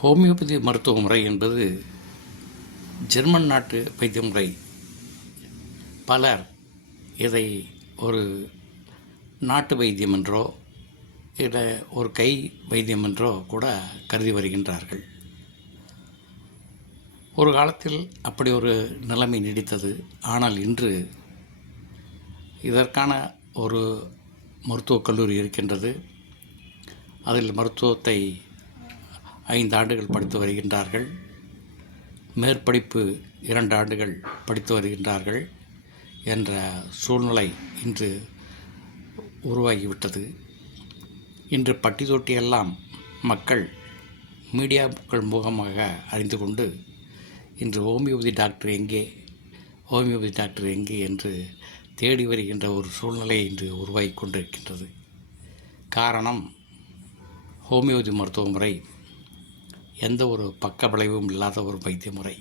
Homeopathy மருத்துவ முறை என்பது ஜெர்மன் நாட்டு வைத்திய முறை. பலர் இதை ஒரு நாட்டு வைத்தியம் என்றோ இல்லை ஒரு கை வைத்தியம் என்றோ கூட கருதி வருகின்றார்கள். ஒரு காலத்தில் அப்படி ஒரு நிலைமை நீடித்தது. ஆனால் இன்று இதற்கான ஒரு மருத்துவக் கல்லூரி இருக்கின்றது. அதில் மருத்துவத்தை 5 ஆண்டுகள் படித்து வருகின்றார்கள். மேற்படிப்பு 2 ஆண்டுகள் படித்து வருகின்றார்கள் என்ற சூழ்நிலை இன்று உருவாகிவிட்டது. இன்று பட்டி தொட்டியெல்லாம் மக்கள் மீடியாக்கள் மூலமாக அறிந்து கொண்டு இன்று ஹோமியோபதி டாக்டர் எங்கே என்று தேடி வருகின்ற ஒரு சூழ்நிலை இன்று உருவாகி கொண்டிருக்கின்றது. காரணம், ஹோமியோபதி மருத்துவ முறை எந்த ஒரு பக்க விளைவும் இல்லாத ஒரு வைத்திய முறை.